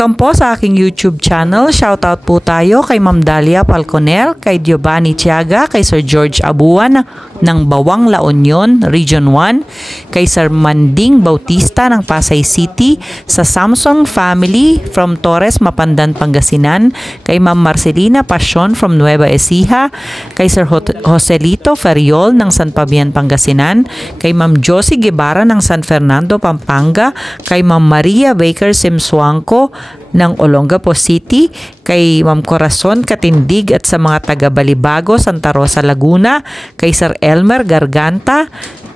Welcome po sa aking YouTube channel. Shoutout po tayo kay Ma'am Dalia Falconer, kay Giovanni Tiaga, kay Sir George Abuan ng Bawang La Union, Region 1, kay Sir Manding Bautista ng Pasay City, sa Samson family from Torres, Mapandan, Pangasinan, kay Ma'am Marcelina Pasyon from Nueva Ecija, kay Sir Joselito Feriol ng San Fabian, Pangasinan, kay Ma'am Josie Guevara ng San Fernando, Pampanga, kay Ma'am Maria Baker Simsuangco ng Olongapo City, kay Ma'am Corazon Katindig at sa mga taga Balibago, Santa Rosa, Laguna, kay Sir Elmer Garganta,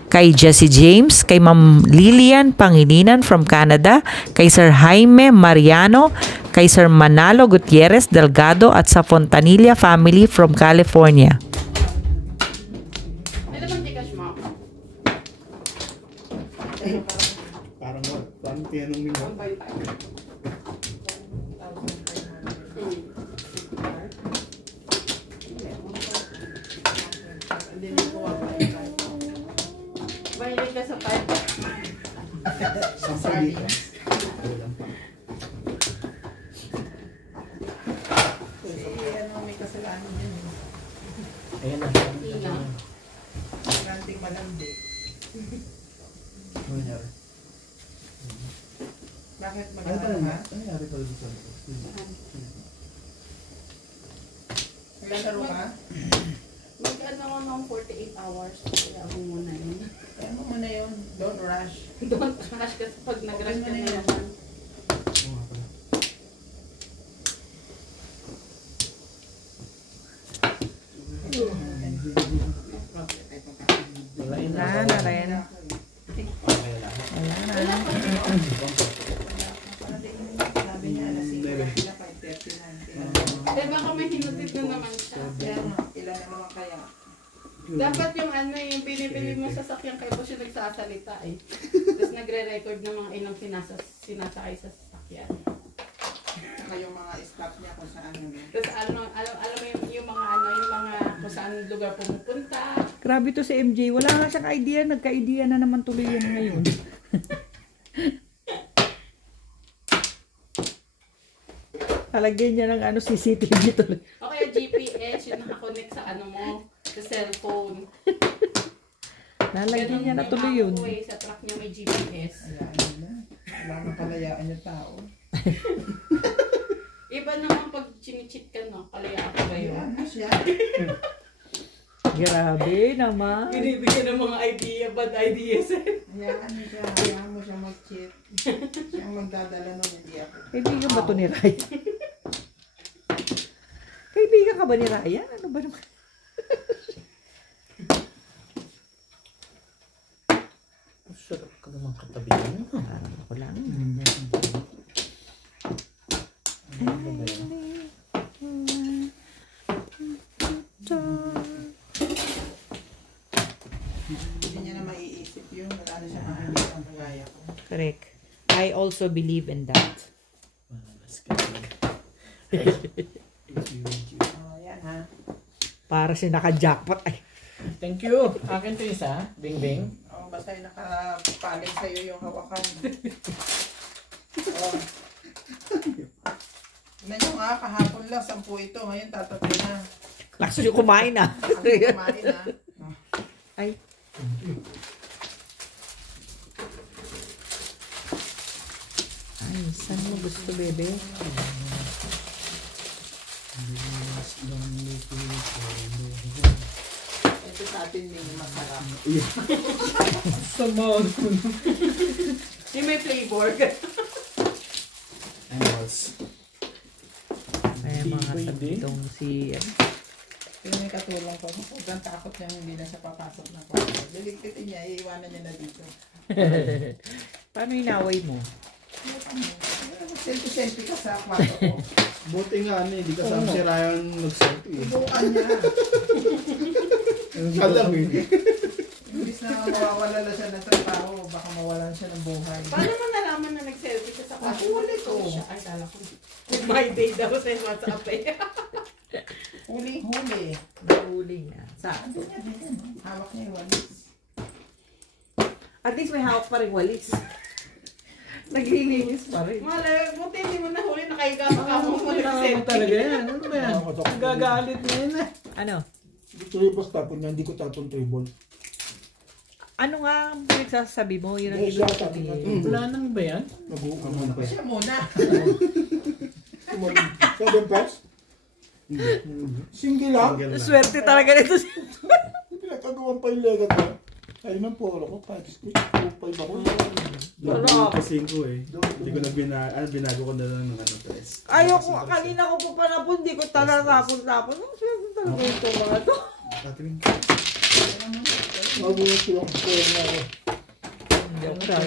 kay Jesse James, kay Ma'am Lilian Pangilinan from Canada, kay Sir Jaime Mariano, kay Sir Manalo Gutierrez Delgado at sa Fontanilla family from California. Mahilig ka sa type. Sa sardines. May kasalanan yan. Ayan na. Maranting malandi. Bakit mag-ano ha? Ano nangyari pala dito? Naglalaro ka? Mag-ano ko ng 48 hours. Kaya ako muna yun. Kaya mo muna yun. Don't rush. Don't rush kasi pag nag-rush ka na naman. Wala na rin. Wala na. Sabi niya, alas 5 na 5:30 na. Eh baka may hinutit na naman siya. Ilan na naman kaya? Dapat yung ano yung pinipili mo sa sasakyan kaya po siya nagsasalita eh. Tapos nagre-record ng mga ilang sinasakay sa sasakyan. Saka yung mga staff niya kung saan ano. Tapos alam mo yung mga ano, yung mga kung saan lugar pumupunta. Grabe to si MJ. Wala nga siyang idea. Nagka-idea na naman tuloy yan ngayon. Talagyan niya ng ano, CCTV tuloy. O kaya GPS, yung nakakonect sa ano mo, sa cellphone. Lalagyan niya na tuloy yun. Sa truck niya may GPS. Wala nang kalayaan yung tao. Iba naman pag chinichit ka no, kalayaan ka ba yun? Ano siya? Grabe naman. Binibigyan ng mga idea, bad ideas. Hayaan mo siya mag-cheat. Siya ang magdadala nung hindi ako. Kaibigan ba to ni Ryan? Kaibigan ka ba ni Ryan? Ano ba naman? Sarap ka naman katabi mo. Parang ako lang. Hindi niya na maiisip yun. Wala na siya makikita ang kagaya ko. Correct. I also believe in that. Yan ha. Para si naka-jackpot. Ay, Thank you. Akin to isa. Bing bing. Basta yung nakapaling sa'yo yung hawakan. Tignan nyo nga, kahapon lang, 10 ito. Ngayon, tatatlo na. lakas yung kumain ah. Ano kumain ha? Ay. Ay, saan mo gusto, bebe? Ito sa atin din masarap. Sama. Yung may flavor. Animals. Ay, mga sabitong si... Yung may katulong ko, huwag takot niya hindi na siya papasok na kwarto. Diligpitin niya, iiwanan niya na dito. Paano inaway mo? Selfie-selfie ka sa kwarto ko. Buti nga ano, hindi kasama si Ryan mag-selfie. Ibukan niya. Ang galang eh. Imbis na mawawala na siya ng trabaho, baka mawalan siya ng buhay. Paano mo nalaman na nag-selfie siya sa kwarto? Huli ko. Ay, kala ko. My day daw sa WhatsApp eh. Huling-huli. Nahuli nga. Saan din niya? Hawak niya yung walis. At least may hawak pa rin walis. Naglilinis pa rin. Malay, buti hindi mo nahuli selfie. talaga yan. Ano ba yan? Nakakatakot. Nagagalit na yan eh. Ano? Ito yung basta tapon niya, hindi ko tapon tribal. Ano nga ang pinagsasabi mo? Yun ang Dahil siya ibig tapon niya sabihin. tribal. Wala nang ba yan? Nag-uuman pa. Siya muna. 7 pets? Single lang? Single lang. Swerte talaga nito. Pinagkagawan pa yung legat ko. Ayun ang polo ko, 5 squid. 2.5 ako. Doon kasing ko eh. Hindi ko na binago ko na lang ng ano press. Ayoko, kanina ko pa panapon, di ko tapon-tapon. Ang swerte talaga ito mga to. Catherine. Mabuhay silang square na ako. Joke lang.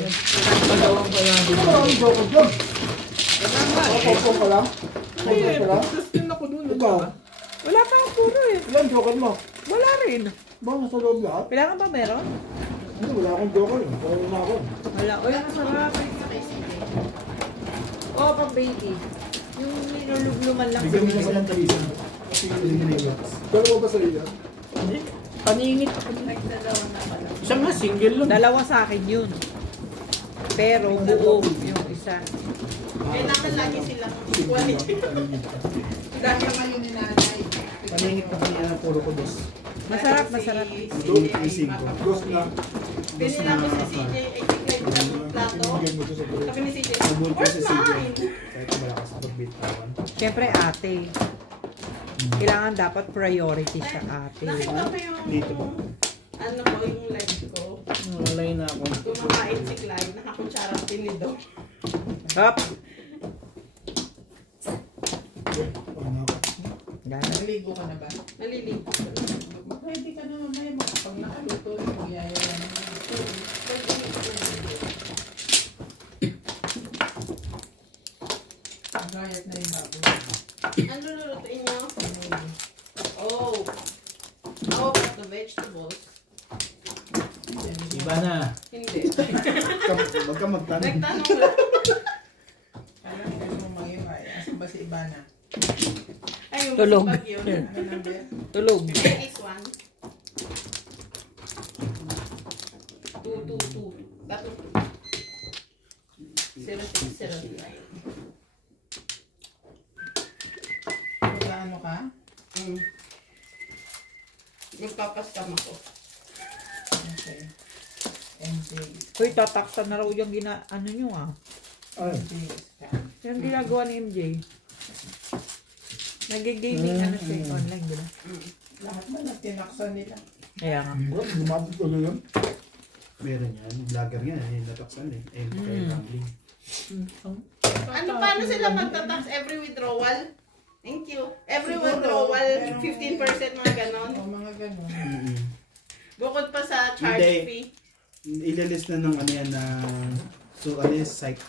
Pagawang pa yan. Ano ba ang joke dyan? Popong ka lang? Popong ka lang? Tapos din ako doon. Ikaw? Wala pa ang puro eh. Ilan joker mo? Wala rin. Ba, nasa loob lahat? Kailangan ba meron? Ano, wala akong joker eh. Kaya na ako. Wala. Uy, masarap. Kay CJ. Oo, pang baby. Yung nilulubluman lang Bigyan mo na sa silang talisa. Kasi eliminates. Pero mo ba sa iyo? Hindi. Paningit ako. Nagdalawa na pala. Siya nga, single lang. Dalawa sa akin yun. Pero buo yung isa. Kailangan lagi silang equality. Dahil naman yun ni nanay. Paningit ako niya ng puro ko dos. Masarap, masarap. Ghost na. Pinila ko si CJ, ay tigay ko ng plato. Ibigay mo ito sa buhay. Sabi ni CJ, Nabul ko where's sa sige. mine? Kahit malakas ako bitawan. Siyempre ate. Kailangan dapat priority sa ate. Nakita ko yung, Dito ba? ano ko, yung live ko. Walay na ako. Kumakain si Clyde, nakakutsara ang tinido. Hop! Ano ako? Gano'n. Naligo ka na ba? Naliligo. Ready ka na mamaya. Pag nakaluto, magyaya yan. Gayat na yung baboy. Ano lulutuin niyo? Oh. Oh, but the vegetables. Iba na. Hindi. Huwag ka magtanong. Nagtanong lang. Alam ko mo mag-iway. Asan ba si Ibana? Ay, yung Tulog. masipag yun. Ganun ba? Tulog. This one. 222. Dato 0609. Ano ka? Magpapaskam ako. Okay. MJ. Uy, tataksan na raw yung ano nyo ah. Ay, MJ ka. Yung ginagawa ni MJ. Nag-gaming ano siya online, di ba? Lahat ba na tinaksan nila? Kaya nga. lumapit ko na yun. Meron yan. Vlogger yan. Nataksan eh. Kay Rambling. Ano, paano sila magtatax every withdrawal? Thank you. Every Siguro, withdrawal, merong- 15% mga ganon. O mga ganun. Bukod pa sa charge Hindi. fee. Ililist na ng ano yan na so ano yung site.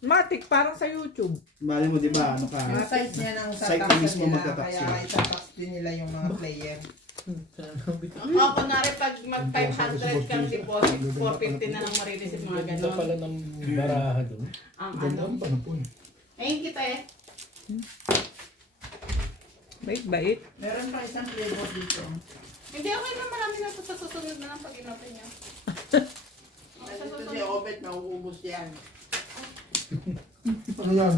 Matik, parang sa YouTube. Mali mo di ba ano ka? Yung site niya ng Site tataksan mismo nila, magtatax kaya sila. itatax din nila yung mga player. Ako, kunwari, pag mag 500 kang deposit, 450 na lang marireceive mga ganon. ng baraha doon. Ang Ganda ano. ang panapon. Ayun kita eh. Bait-bait. Meron pa isang flavor dito. Hindi, okay na, marami na ito sa susunod na lang pag inapin niya. Okay, sa Ito si susunod. Obet, nauubos yan. Ano yan?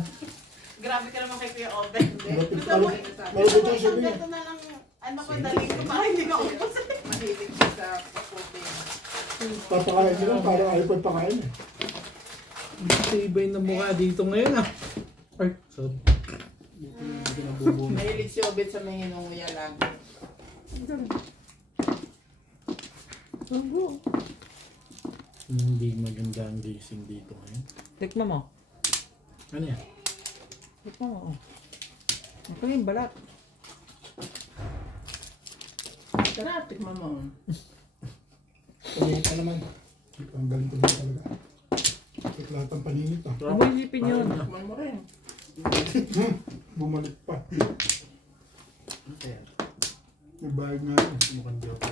Grabe ka naman kay Kuya Obet. Malapit Gusto pa mo, rin. gusto Malapit mo yung isang sabi niya. ganito na lang, ano ko, daling ko, baka hindi na ubos. Mahilig siya sa puti. Papakain nila para ayaw pa pakain eh. Tibay na mukha dito ngayon ah. Ay, sorry. Hindi na bubuo. Mahilig si Obet sa mga hinunguya lagi. Hindi maganda ang gising dito ngayon. Tikman mo. Ano yan? Tikman mo. Ako yung balat. Tara, tikman mo. Paningit ka naman. Ang galing ko din talaga. Ito lahat ang paningit ah. Ano mo isipin yun? Tikman mo rin. Bumalik pa. Kaya, May bayad nga yun. mukhang joke.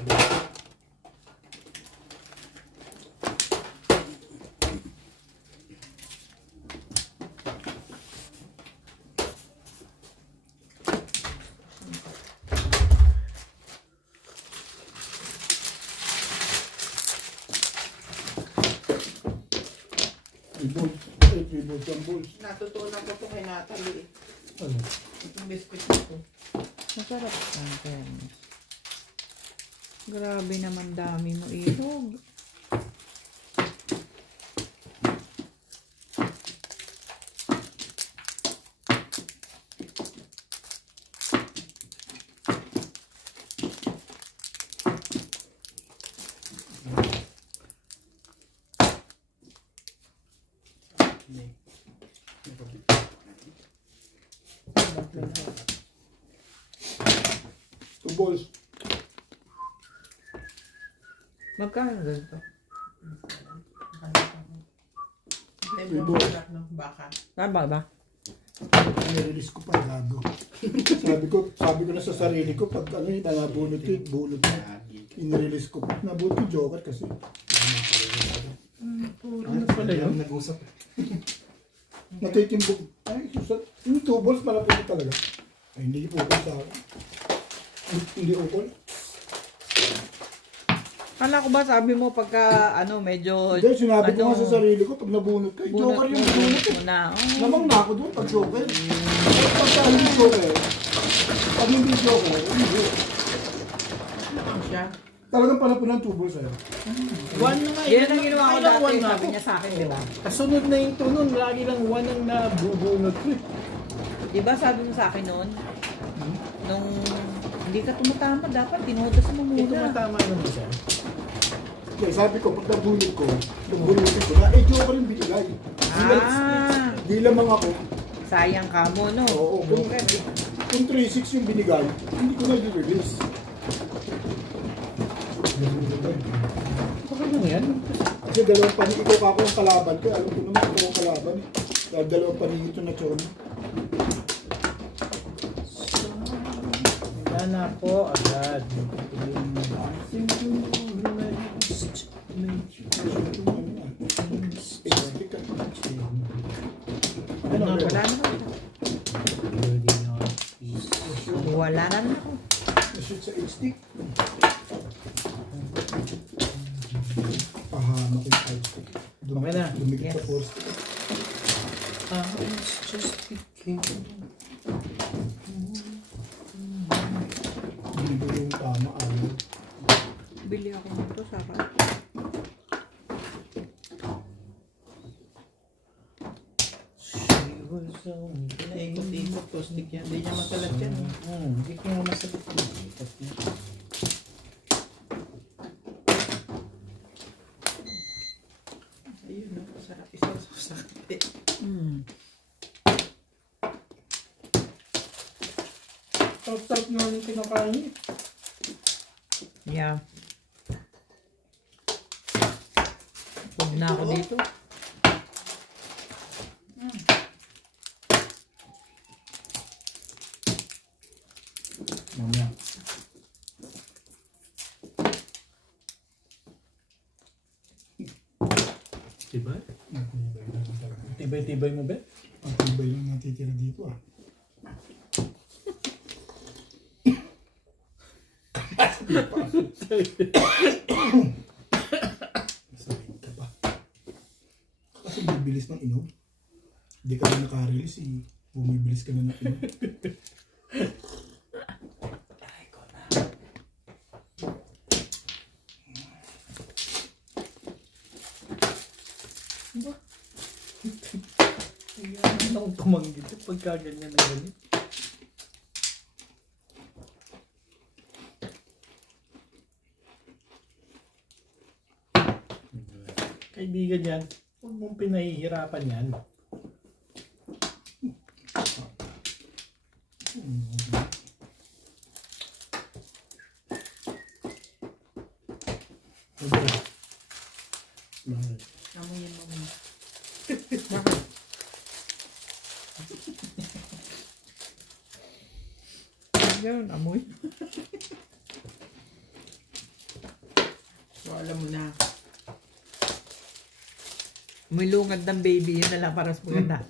Tribbles. Ay, tribbles ang balls. Natutunan ko ito kay Natalie. Ano? Itong biscuit nito. Masarap. Grabe naman dami mo ilog. Two balls. Magkano ganito? Lemon black no? Baka. Tama ba? Nirelease ko pa, gago. sabi ko na sa sarili ko, pag ano yung nabunot ko, bunot ko. Inirelease ko pa. Nabunot ko Joker kasi. Ano pala yun? Nag-usap. Natitimbog. Ay, susat. Yung two balls, malapit talaga. Ay, hindi po sa akin. Hindi ukol. Kala ko ba sabi mo pagka ano medyo Hindi, sinabi ko nga sa sarili ko, pag nabunot ka, Joker yung bunot eh. na. Namang na ako doon pag Joker. Pagka hindi Joker, pag hindi Joker, hindi. Ano siya? Talagang pala po ng two balls eh. One na nga. Yan ang ginawa ko Ilang dati, one na sabi ako? niya sa akin, di ba? Kasunod na yung tunon, lagi lang one ang nabubunot ko. Di ba sabi mo sa akin noon, nung hindi ka tumatama, dapat tinudas mo Ito muna. matama naman siya. Okay, sabi ko, pag nabunot ko, nabunutin ko na, Joker yung binigay. Di lamang ako. Sayang ka mo, no? Oo, kung 3-6 yung binigay, hindi ko na i-release. Bakit lang yan? Kasi dalawang paningin, ikaw kako ang kalaban ko, alam ko naman ikaw ang kalaban eh. Dahil dalawang paningin ito na tsono. Wala na po agad. Ano, Wala na. Wala na ako. shoot sa stick. Pahamak yung 5 stick. Okay na. Dumikit sa Yes. 4 stick. Hindi ko yung tama, ano. Bili ako nito sa akin. Pinaikot-ikot to stick yan. Hindi niya masalat yan. Hindi ko nga masagot. Ayun, no? Masarap isang sakit. Sarap-sarap naman yung kinakain. Yeah. Huwag na ako dito. Mamaya. Tibay? Natibay na lang talaga. Tibay-tibay mo ba? Ang tibay lang natitira dito ah. Sakit ka pa. Kasi bibilis ng inom. Hindi ka na naka-release eh. Bumibilis ka na ng inom. Ano akong tumanggit pagka ganyan na ganit? Kaibigan yan, huwag mong pinahihirapan yan. Bakit? Amoyin mo muna. Yan, amoy. So, alam mo na. May lungad ng baby, yun na lang para sa maganda.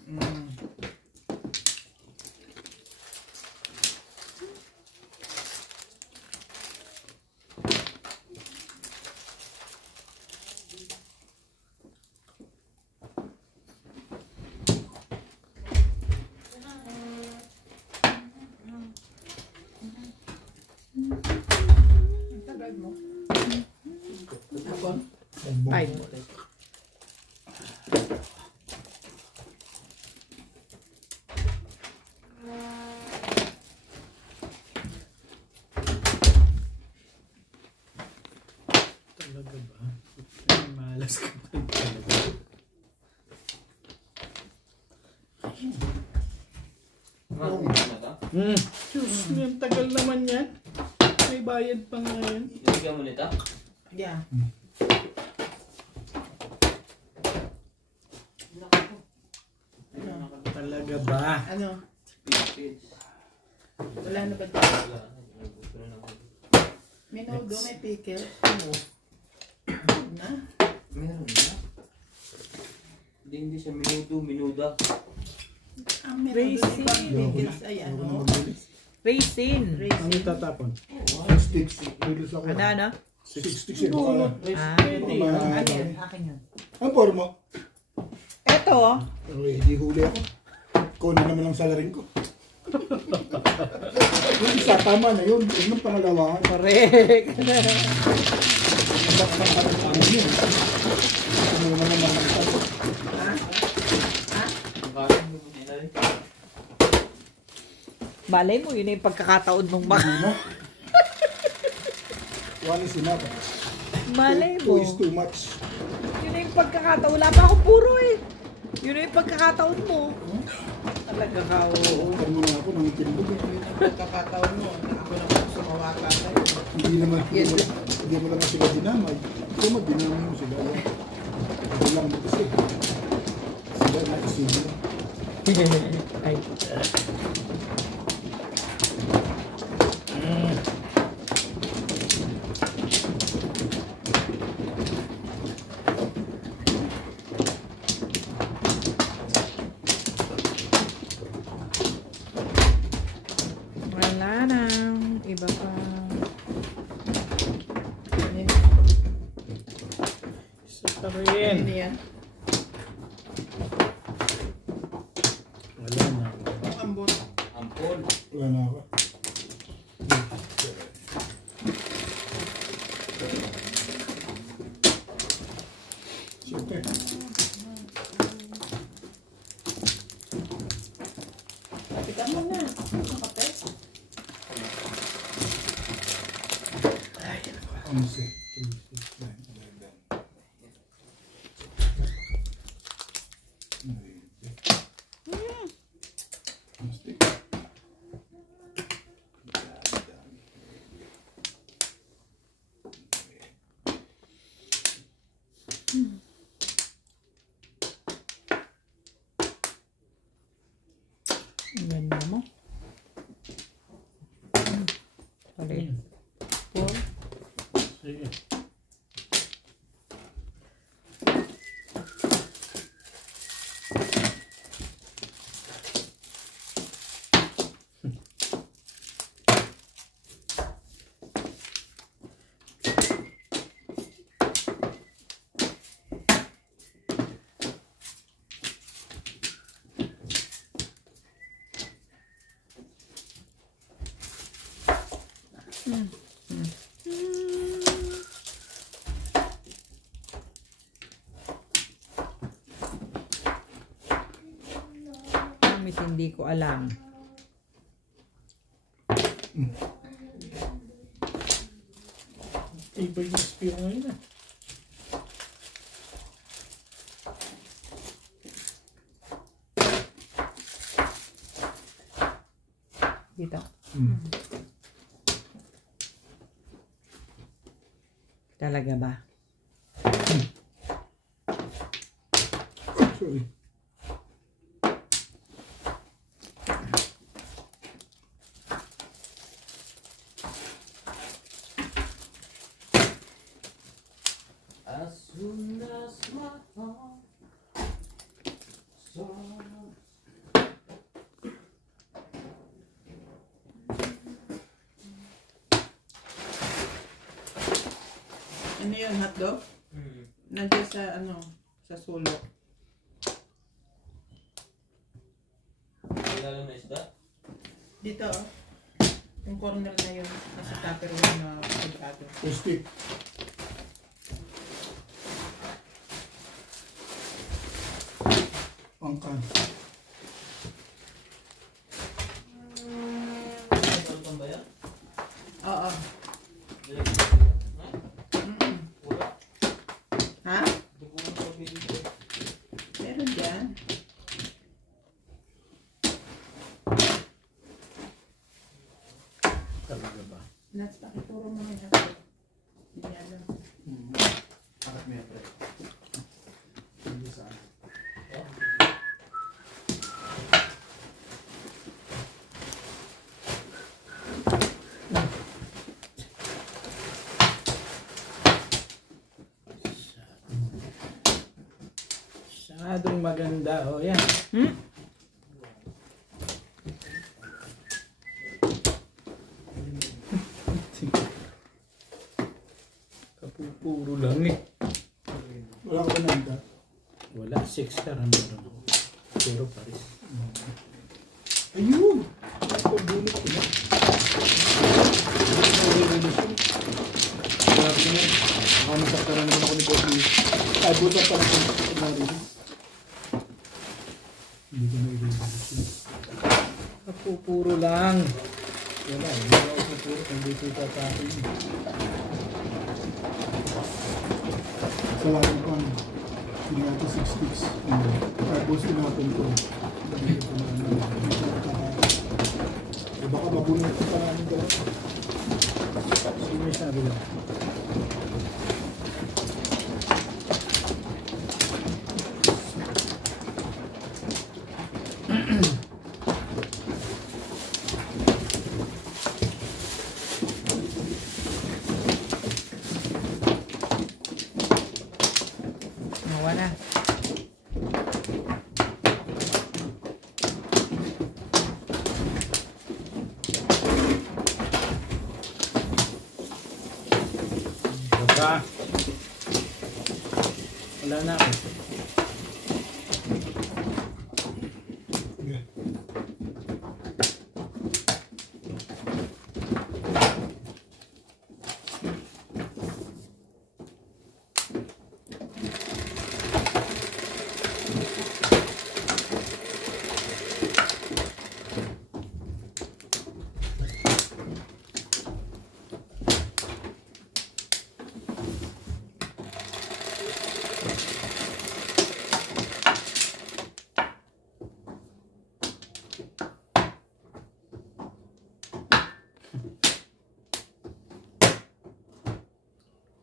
Ay. Talaga ba? Ay, malas ka pa talaga. Diyos, yung tagal naman yan. May bayad pa ngayon. Ilagyan mo nito? Yeah. Talaga ba? Ano? Wala na ba? Minudo, may pickle. Na? Meron na. Hindi siya minuda. Ang minudo, di ba? Pickles ay ano? Raisin. Ang Raisin. itatapon. 6 sticks. Rilis ako. Ano? 6 sticks yun. Baka- Ah. Pwede. Ano yan? Akin yun. Ang forma? Eto. Okay, di huli ako. Kunin naman ang salarin ko. Yung isa, tama na yun. Yung pangalawa. Correct. Ang parang yun. Ano naman naman ang sabi. Malay mo, yun na yung pagkakataon mong Hindi na. One is enough. Malay Two mo. is too much. Yun na yung pagkakataon. Wala pa ako puro eh. Yun na yung pagkakataon mo. Talaga ka, oo. Huwag mo na ako ng tindog. Yun ang pagkakataon mo. Ako naman sumawata tayo. Hindi mo lang sila dinamay. Ikaw dinamay mo sila. Ito lang mo kasi. Sila nakasili. Ay. Wala na. Iba pa. Isa pa rin. Ano yan? Wala na. Ang ambon. Ampon. Wala na ako. Siyempre. Pitan mo na. Ang kape. 11, 3, 6, 9, 11. Ang ganda mo. Sorry. Sige. Damit hindi ko alam. Iba yung spear ngayon ah. Dito. Talaga ba? Sorry. As soon as my heart starts. Ano yun, hotdog? Nandiyan sa ano, sa sulok. Lalo na isda? Dito, oh. Yung corner na yun, nasa tupperware na pagkado. Stick. ka. Ano ba yan? Oo. Ha? Meron dyan. Talaga ba? Nats, pakituro mo na ako. Hindi niya alam. Harap mo yan, pre. Hindi saan. Masyadong maganda. O, yan. Kapupuro lang eh. Wala ka ba nanda? Wala, 6 star ang meron ako. Pero pares. Ayun! Ito, bunot ko na. Grabe na. Ako nasaktan na naman ako ni Kofi. Ay, buta pa na kung narinig. Hindi ko na i-release. Kapupuro lang. Wala, hindi ako pupuro kung dito tatapin. Sa lahat ko ano, hindi ata 6 sticks. Tapos tinapin ko. Hindi ko na ano. Eh baka mabunod ko pa namin dalawa. Sino yung sabi lang? Nawala. Baba. Wala na ako.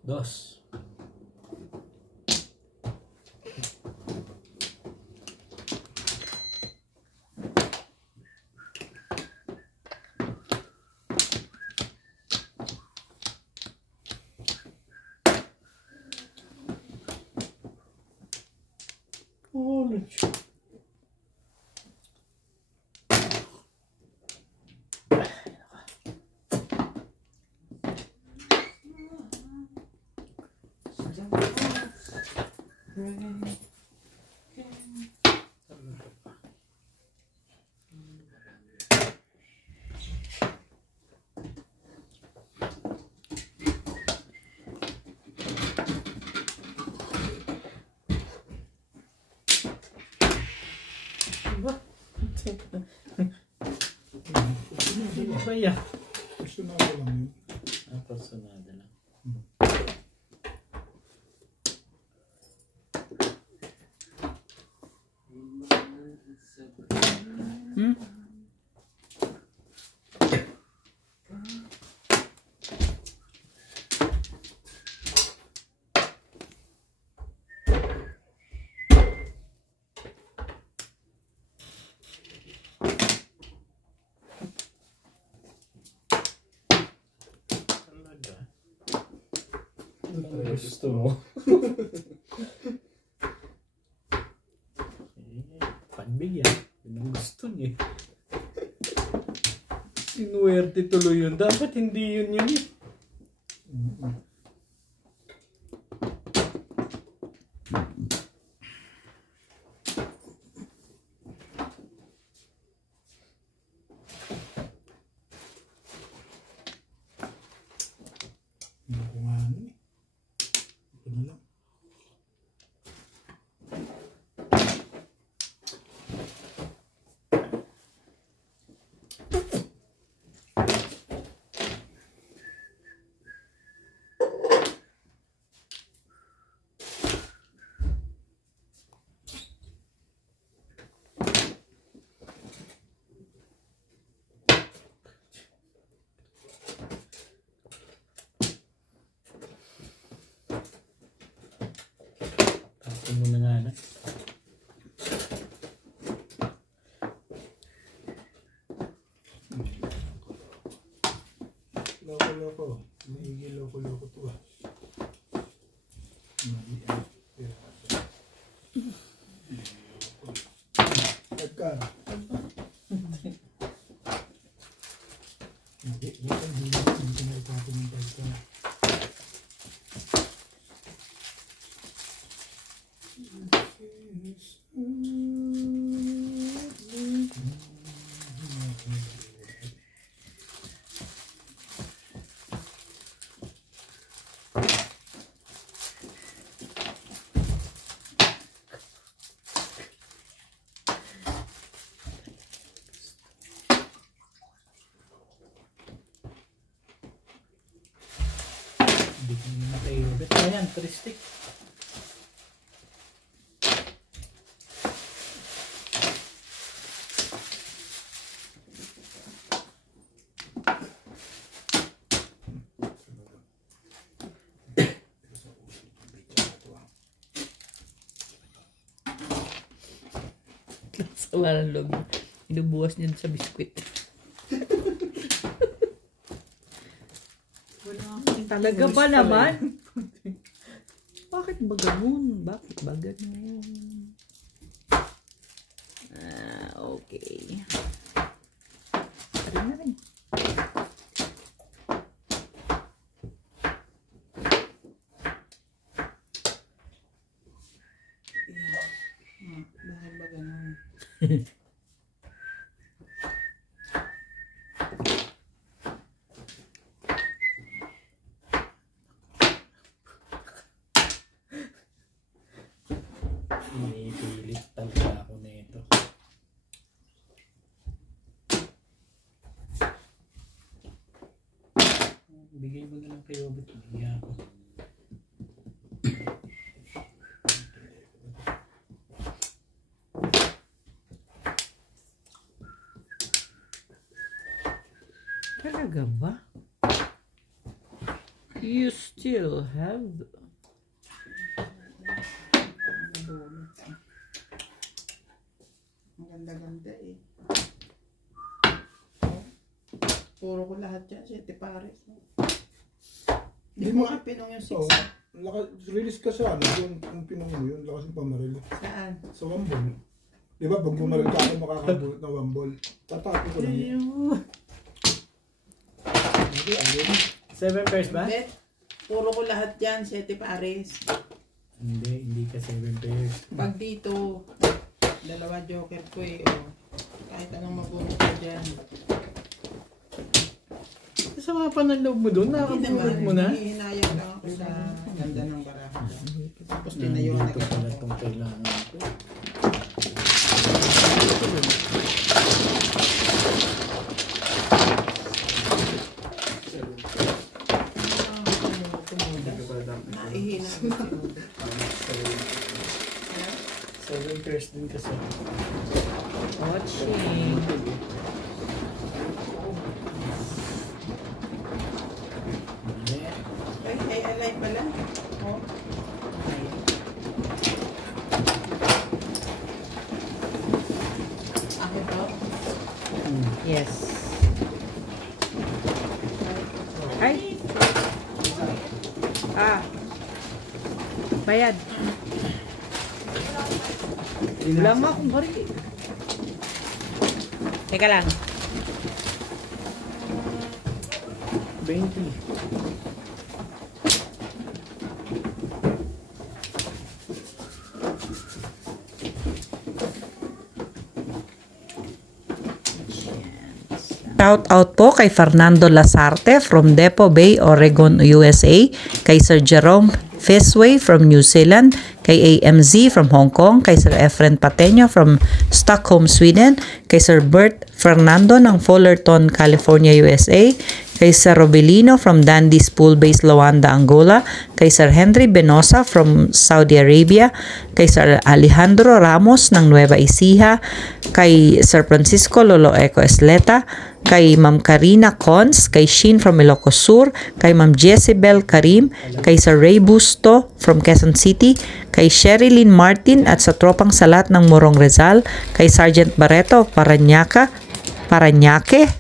Dos. Oh, lucho. Ano ba yan? Gusto na ako lang yun. Personada lang. Talaga? Ano gusto mo? Pagbigyan. Yun ang gusto niya. Sinuwerte tuloy yun. Dapat hindi yun yun eh. Hindi ko nga ano eh. Ito na lang. loko. Maigi loko to ah. Tagka. Hindi na ipapin ng tagka. Hindi ko naman kayo. Ba't yan? Tristic. Sama ng loob. Inubuwas niya sa biskwit. Talaga ba naman? Bakit ba ganun? Bakit ba ganun? Okay. Tara na rin. Dahil ba ganun? Inipilit talaga ako na ito. Bigay mo na lang kayo. Bigyan ako. Talaga ba? You still have... Ang ganda-ganda eh. Puro ko lahat yan, 7 pares. Hindi mo nga pinong yung 6. Release ka sa ano, yung pinong mo yun, lakas yung pamaril. Saan? Sa 1 ball. Di ba, pag bumaril ka ako makakabulot na 1 ball. Tatapo ko lang yun. Hindi, ayun. 7 pairs ba? Bet, puro ko lahat yan, 7 pares. Hindi ka 7 pairs. Pag dito, 2 joker ko eh. Oh. Kahit anong mabunod ko dyan. Sa mga panaloob mo doon, nakakabulot mo na? Hihinayang lang ako sa ganda ng baraha. Tapos tinayuan na Nandito pala itong kailangan ko. Naihina. 7 pairs din kasi. Watching. Ay, alay pala. Oh. Akin to? Yes. Ay. Bayad. Wala nga akong baril. Teka lang. 20. Shout out po kay Fernando Lasarte from Depo Bay, Oregon, USA, kay Sir Jerome Fisway from New Zealand, kay AMZ from Hong Kong, kay Sir Efren Pateño from Stockholm, Sweden, kay Sir Bert Fernando ng Fullerton, California, USA, kay Sir Robelino from Dandy's Pool Base, Luanda, Angola, kay Sir Henry Benosa from Saudi Arabia, kay Sir Alejandro Ramos ng Nueva Ecija, kay Sir Francisco Lolo Eco Esleta, kay Ma'am Karina Cons, kay Shin from Ilocos Sur, kay Ma'am Jezebel Karim, kay Sir Ray Busto from Quezon City, kay Sherilyn Martin at sa Tropang Salat ng Morong Rizal, kay Sergeant Barreto of Parañaca, Parañaque,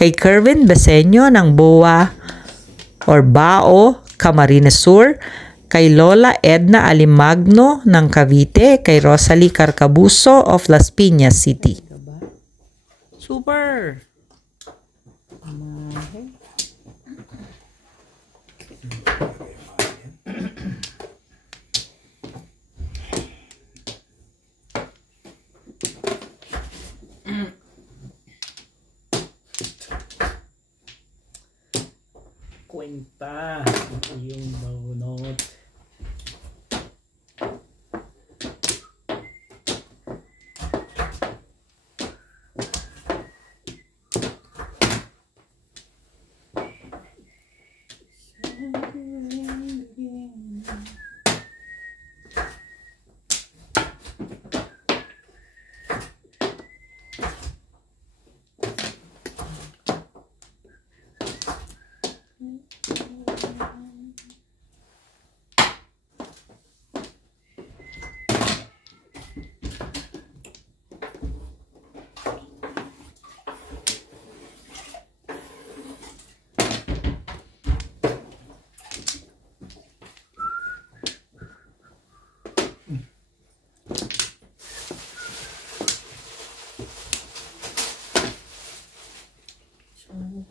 kay Kervin Beseño ng BOA or BAO, Camarines Sur, kay Lola Edna Alimagno ng Cavite, kay Rosalie Carcabuso of Las Piñas City. Super! Kwenta yung bunot.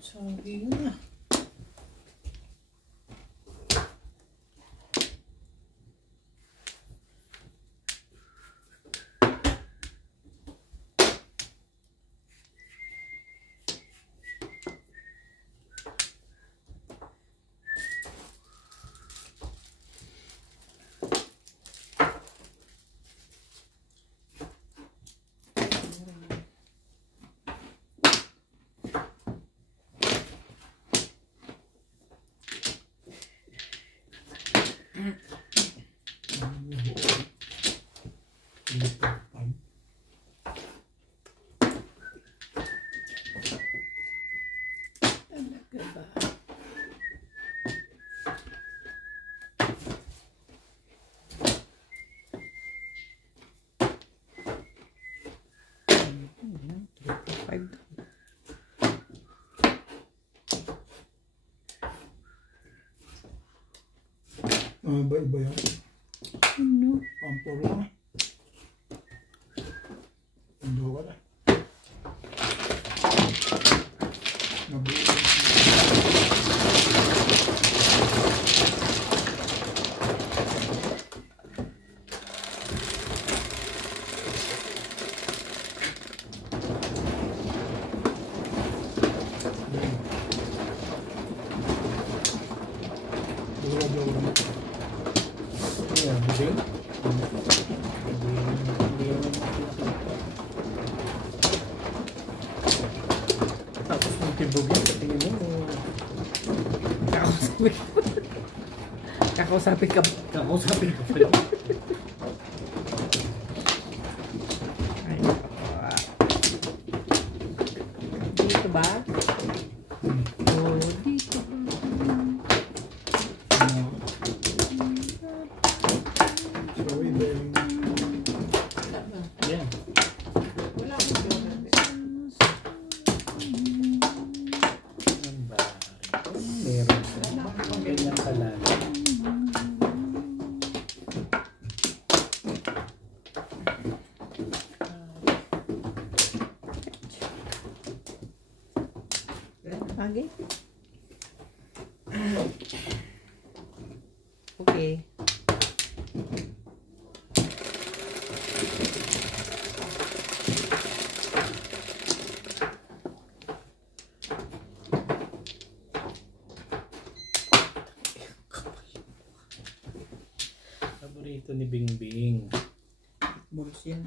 Sabi na. Iba yan. Ano? Pampor lang. Ando ka na. Tapos nung tibugin, sa tingin mo, kakausapin ka pa yun. Dito ba? Oh, dito ba? So, iba yung... Yeah. Wala akong joker. Ang bari. Meron siya. Ganyan kalala. Okay. Okay. Paborito ni Bingbing. Bulsin.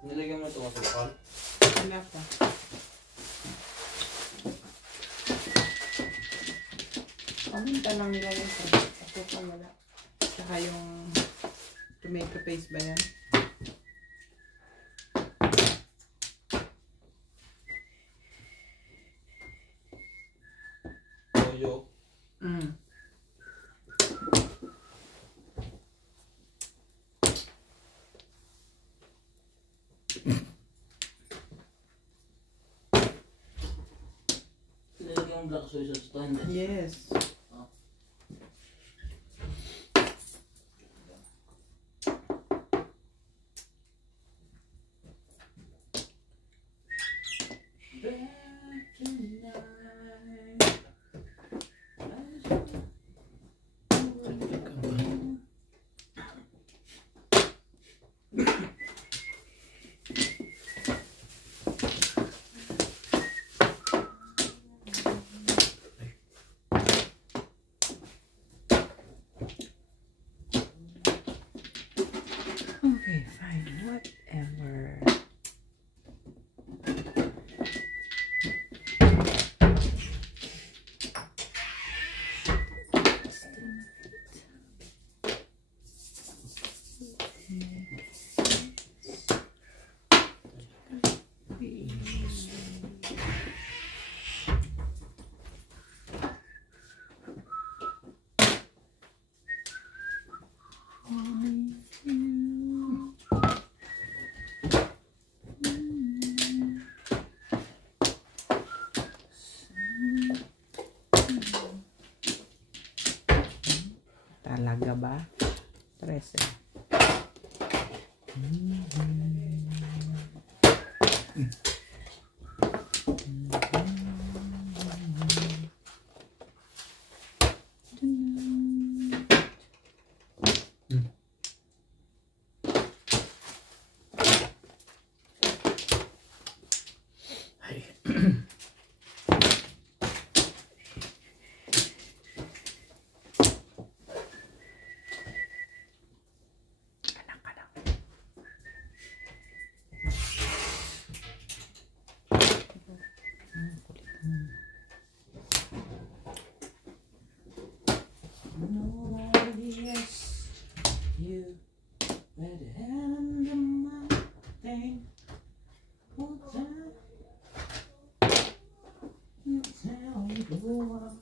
Nilagyan mo ito sa lokal. Wala pa. Paminta lang nila yung sa ako pa wala. Saka yung tomato paste ba yan? Toyo. Mm. Nilagyan yung black soy sauce to, hindi? Yes. Okay, fine. Whatever. Talaga ba? 13. Nobody else. You were the hand of my thing. One time. You tell me the world.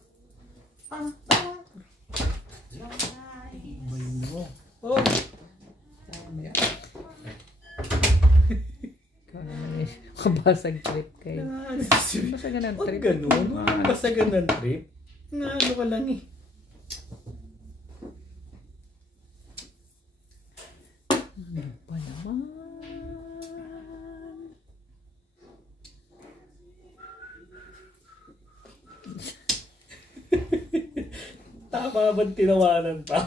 Oh! Kabasag trip kayo. Basagan ng Huwag trip. ganun. Huwag basagan ng trip. Nga ano ka lang eh. Ano pa naman? Tama ba tinawanan pa?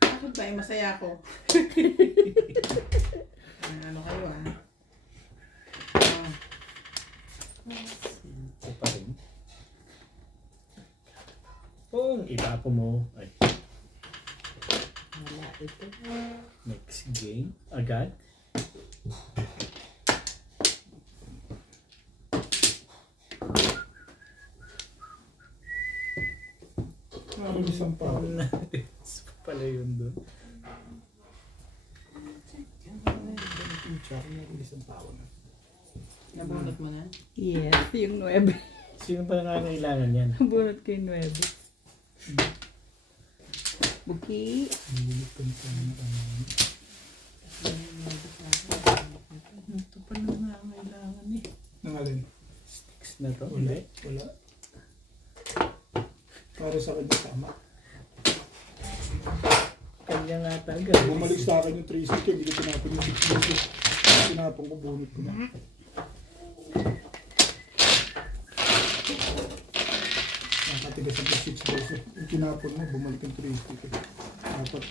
Bakit ba? Masaya ako. Ano kayo ah? Ito pa rin. Kung itapo mo. Ay. Wala ito. Next game. Agad. Isang pa. Pala yun doon. Isang tao na. Nabunot mo na? Yes, yung 9. Sino pa nangangailangan yan? Bunot ko yung 9. Buki. Ito pa nangangailangan eh. Nangalin. Sticks na to? Wala. Wala. Para sa kanya tama. Kanya nga talaga. Bumalik sa akin yung 3 stick, hindi ko tinapon yung 6 stick. Tinapon ko, bunot ko na. Nakatigas ang 6 balls. Yung tinapon mo, bumalik yung 3 stick. Dapat.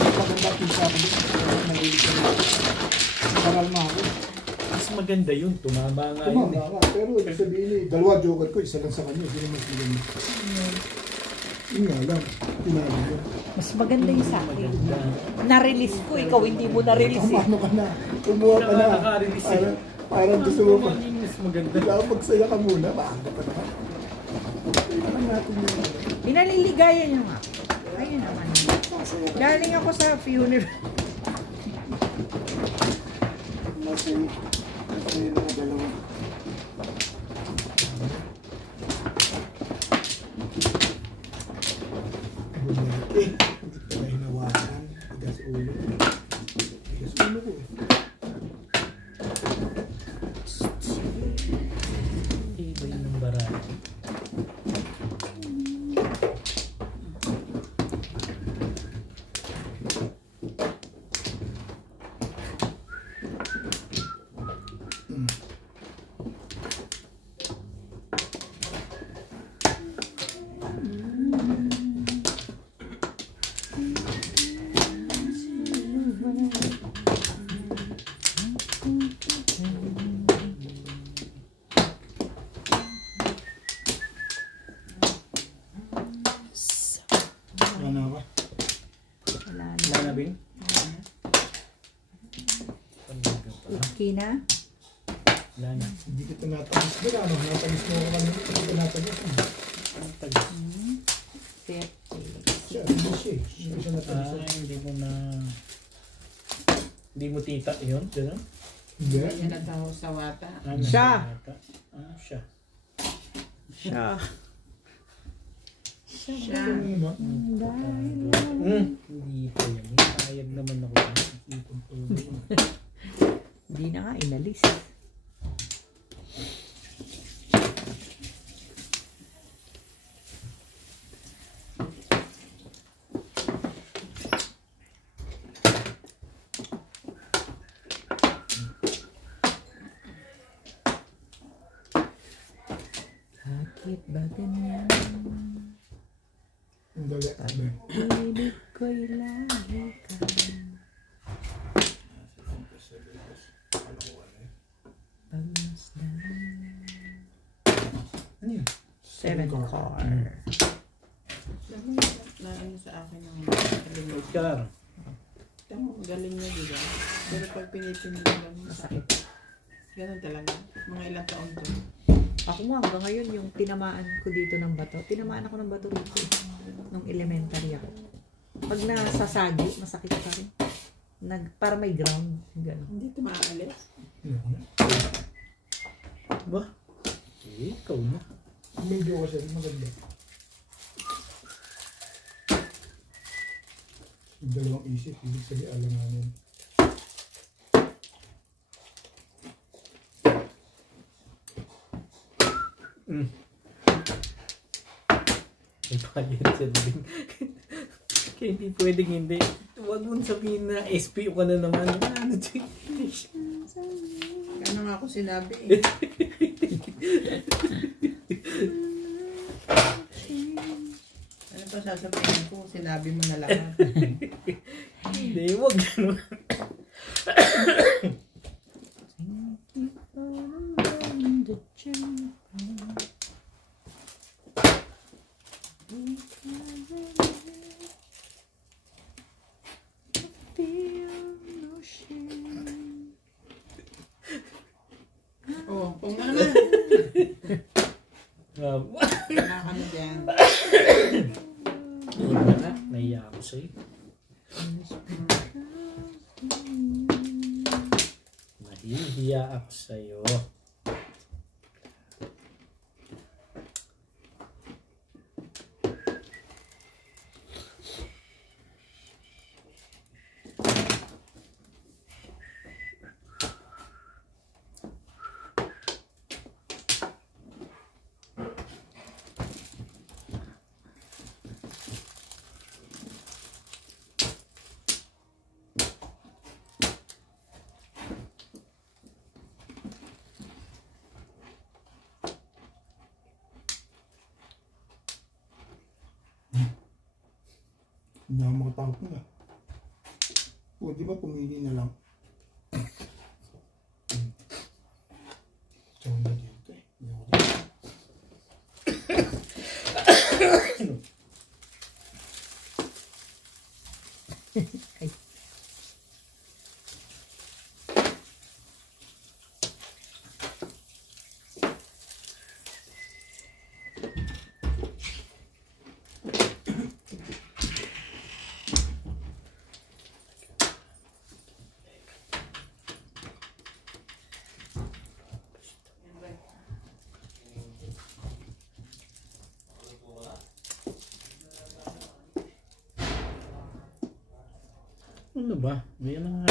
Paganda yung sa akin, nalilig ka na. Paral na ako. Mas maganda yun. Tumama nga yun eh. Tumama ka. Pero ibig sabihin eh, dalawa joker ko, isa lang sa kanya. Hindi naman maganda. Yun nga lang, tinalo ko. Mas maganda yung sa akin. Na-release ko, ikaw hindi mo na-release eh. Ano ka na? Kumuha ka na. Naka-release eh. Parang gusto mo pa. Mas maganda. Kailangan magsaya ka muna. Maaga pa naman. Tingnan natin yun. Pinaliligayan niyo nga. Ayun naman. Galing ako sa funeral. Masaya. Masaya na nga dalawa. Bumalik eh. Hindi ko na hinawakan. Tigas ulo. Tigas ulo ko eh. Iba yun ng barang. Ano ba? Wala na, Bing? Okay na? Wala na. Hindi kita natamis din. Ano? Natamis mo ako kanina. Hindi kita natamis. Siya, hindi siya eh. Hindi siya natamis. Hindi mo tita yun? Gano'n? Hindi. Yan ang tao sa wata. Siya. Siya. Siya. Siya. Ano? Hindi pa yan. Kayag naman ako. Hindi na nga, inalis. Bakit ba ganyan? Ang dali. Pag-ibig ko'y lagi ka. Pagmasdan. Ano yun? 7 car. Na ano sa akin ang Car. galing niya, di ba? Pero pag pinipinig lang, masakit. Ganun talaga. Mga ilang taon to. Ako nga, hanggang ngayon yung tinamaan ko dito ng bato. Tinamaan ako ng bato dito. Nung elementary ako. Pag nasasagi, masakit pa rin. Para may ground. Ganun. Hindi ito maaalis. Ba? Ikaw na. Medyo kasi maganda. Yung dalawang isip, ibig sabihin alanganin. May pagyan siya din. Kaya hindi pwedeng hindi. Huwag mong sabihin na SPO ka na naman. Ano dyan? Ano nga ako sinabi eh. Ano pa sasabihin ko? Sinabi mo na lahat. Hindi, huwag gano'n. Oh, kung ano. Wala ka na dyan. Huwag na nga. Nahiya ako sa'yo. Nahihiya ako sa'yo. Hindi ako makatawag na. O, di ba pumili na lang? So, na dito eh. Hindi ako dito. Ano ba? May ano nga.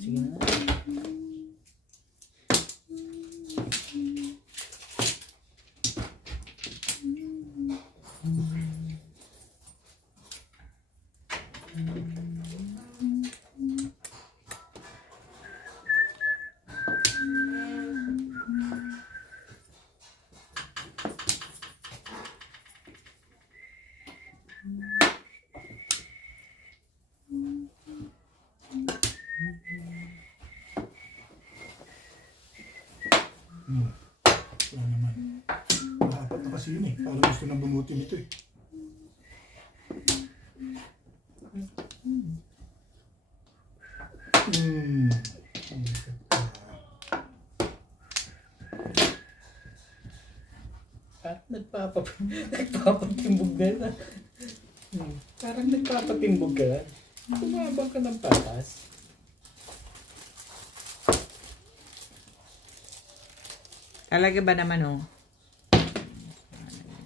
Sige na. Wala naman. Dapat na kasi yun eh. Parang gusto nang bumuti nito eh. At nagpapatimbog na. Parang nagpapatimbog ka. Kumabang ka ng patas. Talaga ba naman oh?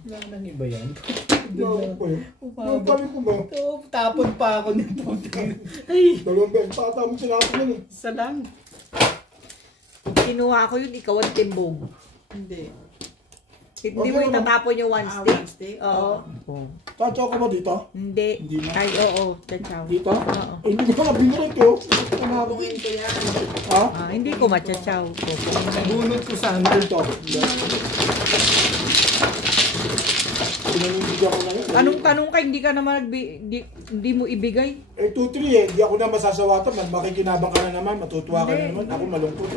Wala nang iba yan. Ano po yun? Ano kami po ba? Oo, tapon pa ako nito. Ay, Dalawang beses. Pata mo tinapon yun eh. isa lang. Kinuha ko yun, ikaw ang timbog. Hindi. Hindi mo itatapon yung one stick? One stick? Oo. Tatsaw ka ba dito? Hindi. Hindi na. Ay, oo. Tatsaw. Dito? Oo. Eh, hindi ko na binurot yun. Tabungin ko yan. Ha? Hindi ko matsatsaw. Bunot ko sana. Ito. Pinanindigan ko na yun. Tanong ka, hindi ka naman hindi mo ibigay. Eh, 2-3 eh. Hindi ako na masasawatan. Makikinabang ka na naman. Matutuwa ka na naman. Ako malungkot.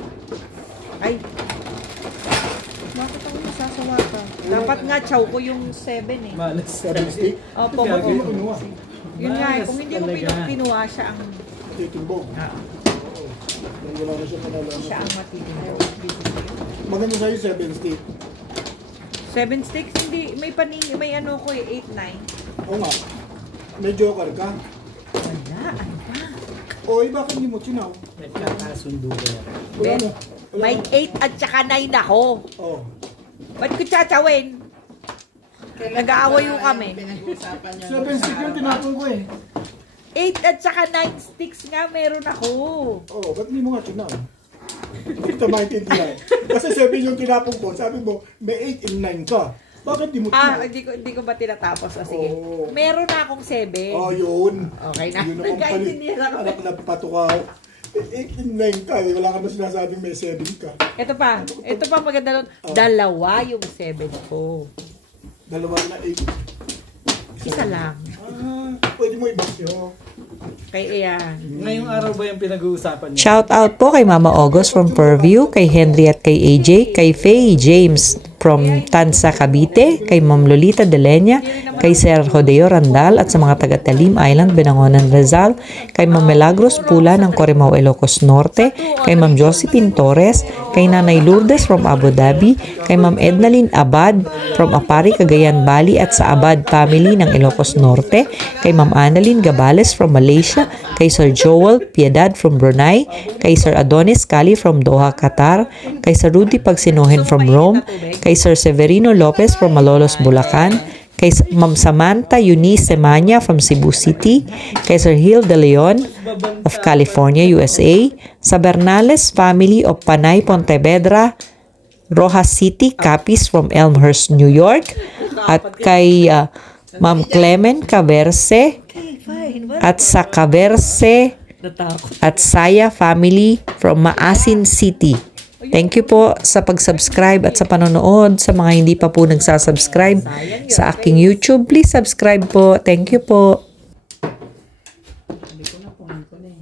Ay. Bakit ako masasawata? Dapat nga chow ko yung 7 eh. Malas. 7 stick. Opo, Ano opo. kinuha? Yun nga eh. Kung hindi ko Talaga. kinuha, siya ang Titimbog. Wala na siya panalaman. siya ang matitindi. Maganda sa'yo 7 stick. 7 sticks, hindi. May ano ko eh, 8-9. Oo nga. May joker ka. Wala, ano ba? O, eh, bakit hindi mo chinaw? Nagkakasundo ka yan. Wala Ben, na. Wala may na. 8 at saka 9 ako. Oo. Ba't ko tsachawin? Nag-aaway yung kami. Pinag-uusapan niya. 7 stick yung tinapon ko eh. 8 at saka 9 sticks nga meron ako. Oo, ba't hindi mo nga chinaw? Hindi kita maintindihan. Kasi 7 yung tinapon ko. Sabi mo, may 8 and 9 ka. Bakit di mo chinaw? Hindi ko ba tinatapos? O sige. Oo. Meron na akong 7. Oh, yun. Okay na. Yun ang palit. Nagkaintindihan ako. Anak na patukaw. 8 and 9 ka. Eh. Wala ka na sinasabing may 7 ka. Ito pa maganda nun. Oh. Dalawa yung 7 ko. Dalawa na 8. Isa lang. Pwede mo i-basyo. Kay Ian. Ngayong araw ba yung pinag-uusapan niyo? Shout out po kay Mama August from Purview, kay Henry at kay AJ, kay Faye James from Tansa, Cavite, kay Ma'am Lolita Delenya, kay Sir Jodeo Randal at sa mga taga Talim Island, Benangonan, Rizal, kay Ma'am Milagros Pula ng Corimao, Ilocos Norte, kay Ma'am Josephine Torres, kay Nanay Lourdes from Abu Dhabi, kay Ma'am Ednaline Abad from Apari, Cagayan, Bali at sa Abad family ng Ilocos Norte, kay Ma'am Annalyn Gabales from Malaysia, kay Sir Joel Piedad from Brunei, kay Sir Adonis Cali from Doha, Qatar, kay Sir Rudy Pagsinohen from Rome, kay Sir Severino Lopez from Malolos, Bulacan, kay Ma'am Samantha Eunice Semanya from Cebu City, kay Sir Hill De Leon of California, USA, sa Bernales family of Panay, Pontevedra, Rojas City, Capiz from Elmhurst, New York, at kay Ma'am Clement Caberse at sa Caberse at Saya family from Maasin City. Thank you po sa pag-subscribe at sa panonood. Sa mga hindi pa po nagsasubscribe sa aking YouTube, please subscribe po. Thank you po. ko na eh.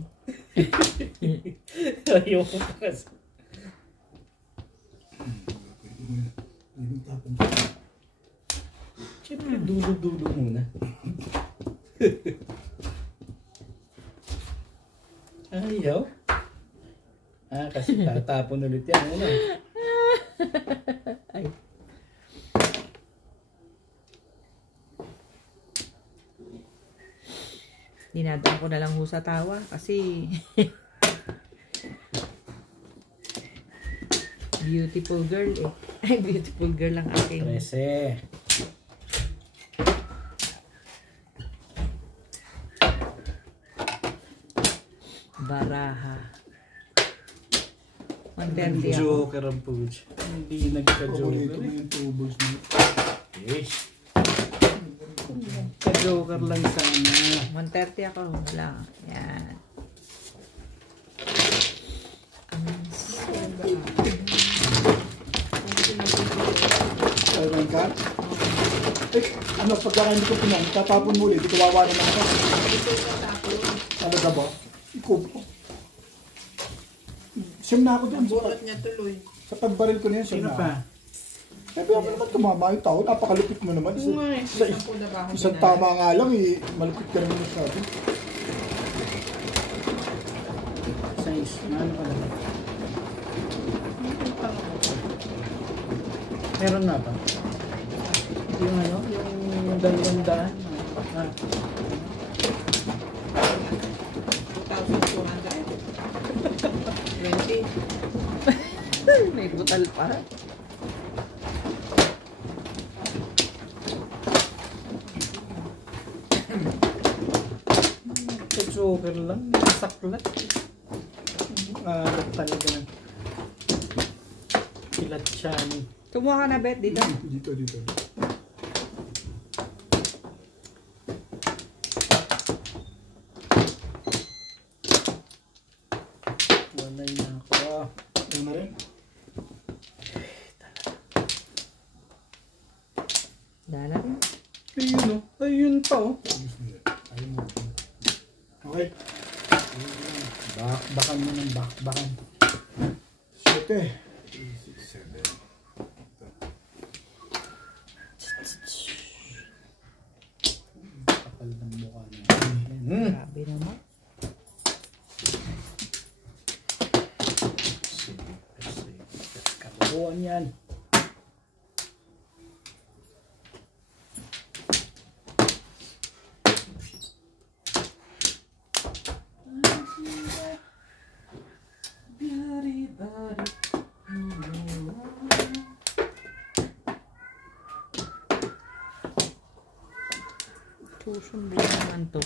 Ayoko pa kasi. Yung tapon. Siyempre, dulo-dulo muna. Ayaw. Kasi tatapon ulit yan. Ano? Ay. Dinadaan ko na lang ho sa tawa kasi beautiful girl eh. Ay, beautiful girl lang aking. 13. Baraha. 130 ako. Joker ang puj. Hindi Paborito nagka-joker. mo yung tubos mo. Yes. Ka-joker lang sana. 130 ako. Wala. Yan. Ayun ka? Ano, pagka hindi ko pinang, tatapon mo ulit, di kawawa naman ako. Talaga ba? Ikaw po. Siyam na ako dyan. Bunot niya tuloy. Sa pagbaril ko na yun, siyam Sino na pa? ako. Sabi ako naman, tumama yung tao. Napakalupit mo naman. Oo nga eh. Isang tama nga lang eh. Malupit ka naman sabi. Size. Ano ka lang? Meron na ba? Yung ano? Yung 200? Ah. 2,200. 20. May butal pa. Ka-joker lang. Saklat. Talaga ng kilat siya. Kumuha ka na, Bet, dito. Dito. Walay na ako. Ano na rin? Dala rin. Ayun o. Ayun pa o. Ayun mo. Okay. Bakbakan mo ng bakbakan. 7. Kapal ng mukha niya. Grabe naman. Kabuuan yan. Susumbong naman to.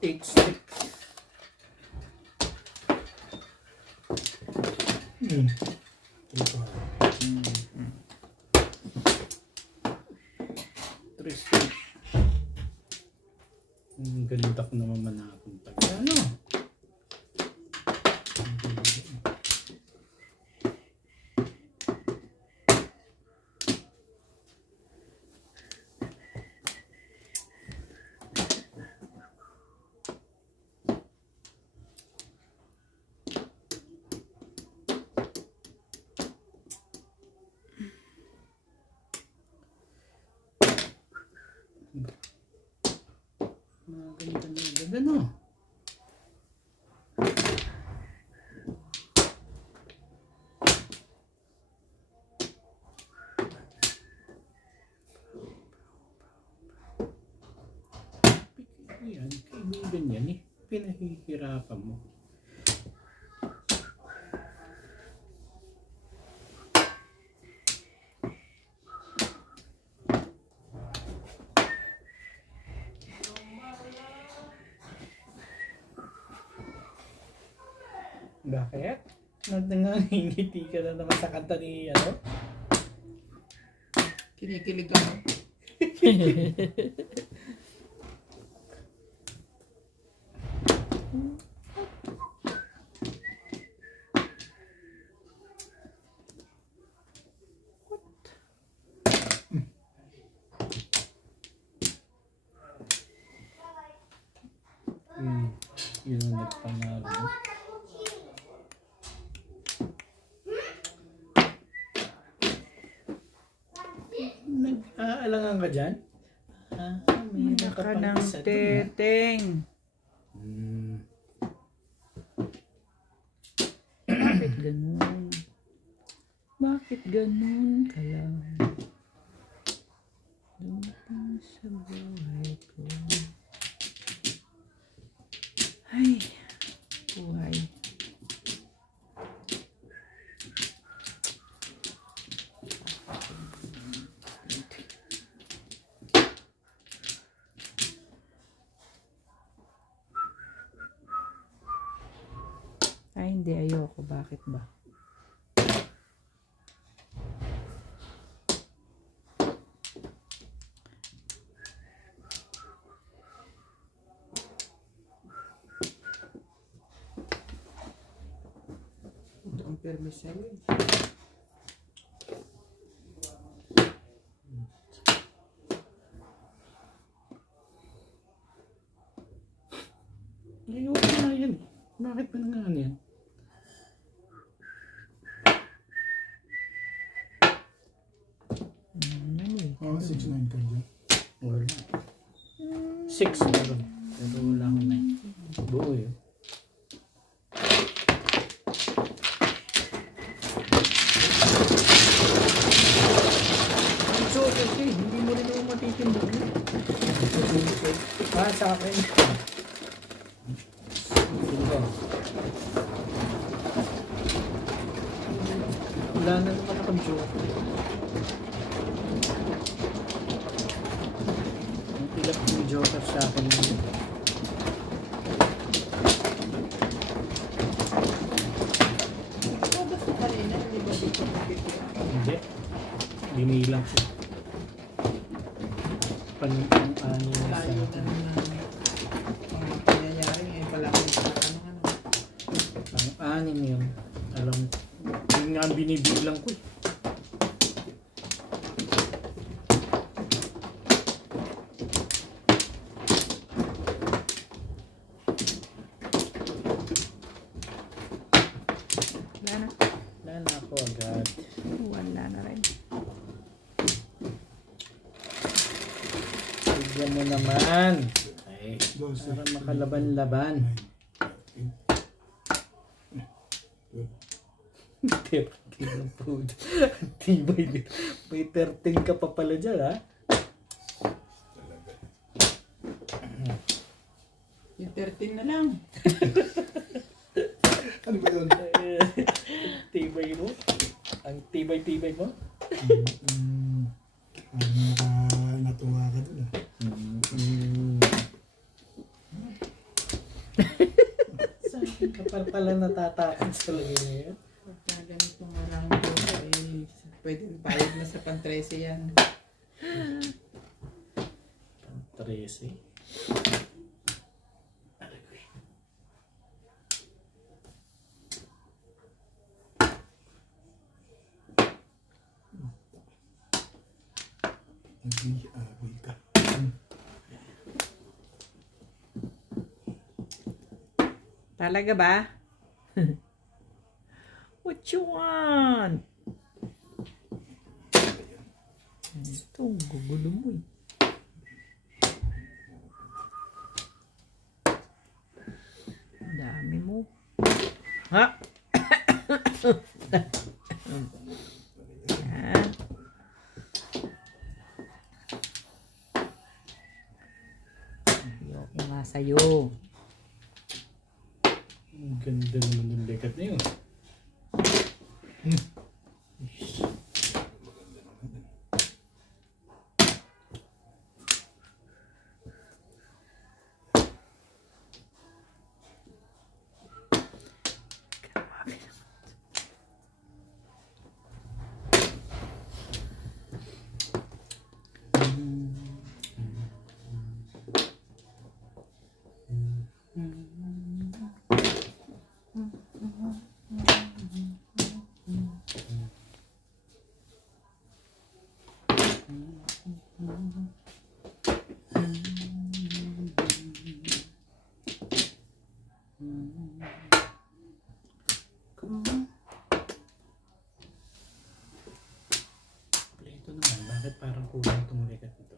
Eight sticks. Three sticks. Ganda ko naman manakong taga. Ano? Ganda no? Yan, kaibigan yan eh. Pinahihirapan mo. Bakit? Nangangingiti ka na naman sa kanta ni ano? Kinikilig ako. Yun ang nagpanalo. Nag-aalangan ka dyan? May Naka ng nakapag-isa dun, teteng. Bakit ganun? Bakit ganun ka lang? Dumating sa buhay ko. Ay, buhay. Ay, hindi. Ayoko. Bakit ba? Ito ang permis sa'yo eh. Ayoko na yan. Bakit ba nangaan yan? Ah, 6-9 ka dyan. Wala. 6 meron. Pero wala akong 9. Buo yun. So, kasi hindi mo rin naman matitinda. Sa akin. Wala na naman nakag-joke. Ang tilap ng joker sa akin yun. Basta kanina, hindi ba dito nakikita? Hindi. Binilang ko. Pan-ani na sa Layo na akin. ng pangyayari ngayon pala ako ano. Ang anim yun. Alam, yun nga ang binibilang ko eh. Wala na. Wala na ako agad. Wala na rin. Bigyan mo naman. Ay, 12, para makalaban-laban. 13 ng food. Tibay din. May 13 ka pa pala dyan, ha? Yung 13 na lang. Ano ba yun? Tibay mo? Ang tibay-tibay mo? Natuwa ka dun ah. Saan ka pala natatakot sa lagay na yun? Pagka ganito nga lang po, eh, pwede payag na sa pan-13 yan. 13. Nag-i-away ka. Talaga ba? What you want? Ito, gugulo mo eh. Ang dami mo. Ha? Yan. Ayoko nga sa'yo. Ang ganda naman yung legat na yun. Ito naman, bakit parang kulang itong legat nito?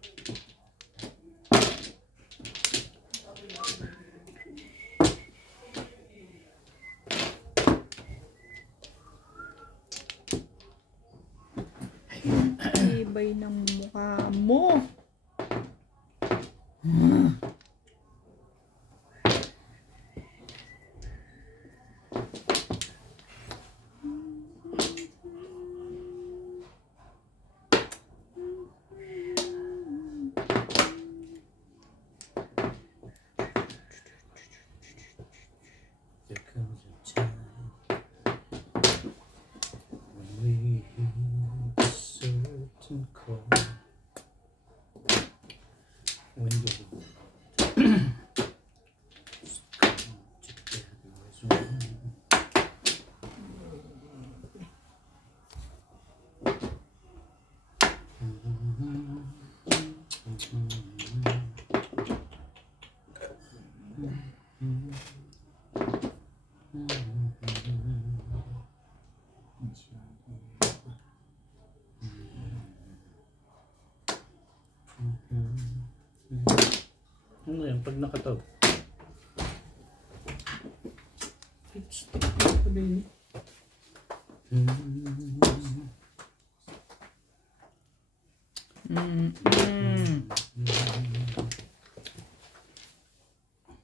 Ibay ng mukha mo. There comes a time when we hear a certain call, when the world has come together as one. Ano yan? Pag nakataw. Lipstick pa din.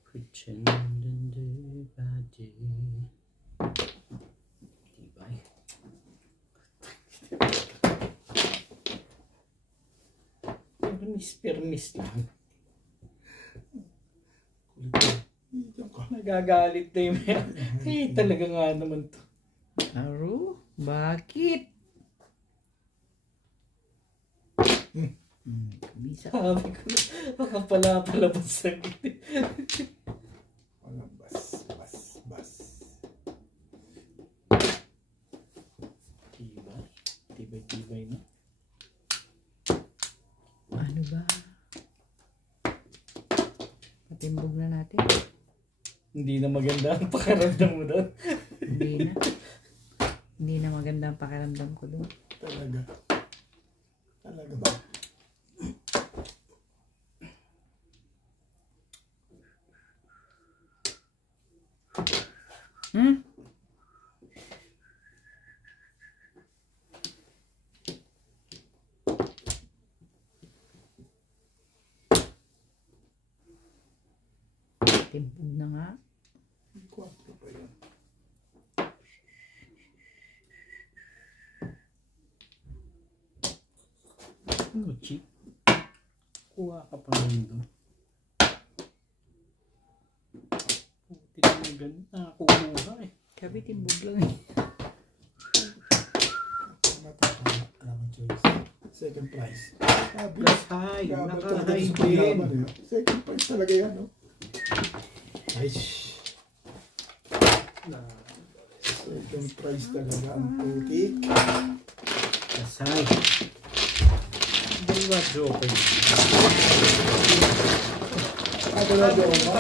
Pretending day by day. Tibay. Permis lang. Nagagalit na yung talaga nga naman to. Aro, bakit? Bisa. Sabi ko na, baka pala masakit. Walang bas. Tibay na. Ano ba? Patimbog na natin. Hindi na maganda ang pakiramdam mo doon. Hindi na maganda ang pakiramdam ko doon. Talaga ba? Timbog na nga. 4 pa yan. Ano, cheap? Kuha ka pa rin doon. Puti na maganda. Nakakuha eh. Sabi timbog lang. Second prize. Plus high. Naka-high din. Second prize talaga yan, no? Nice. Second prize talaga ang putik. Plus high. Dalawa joker. Ako na doon, ha?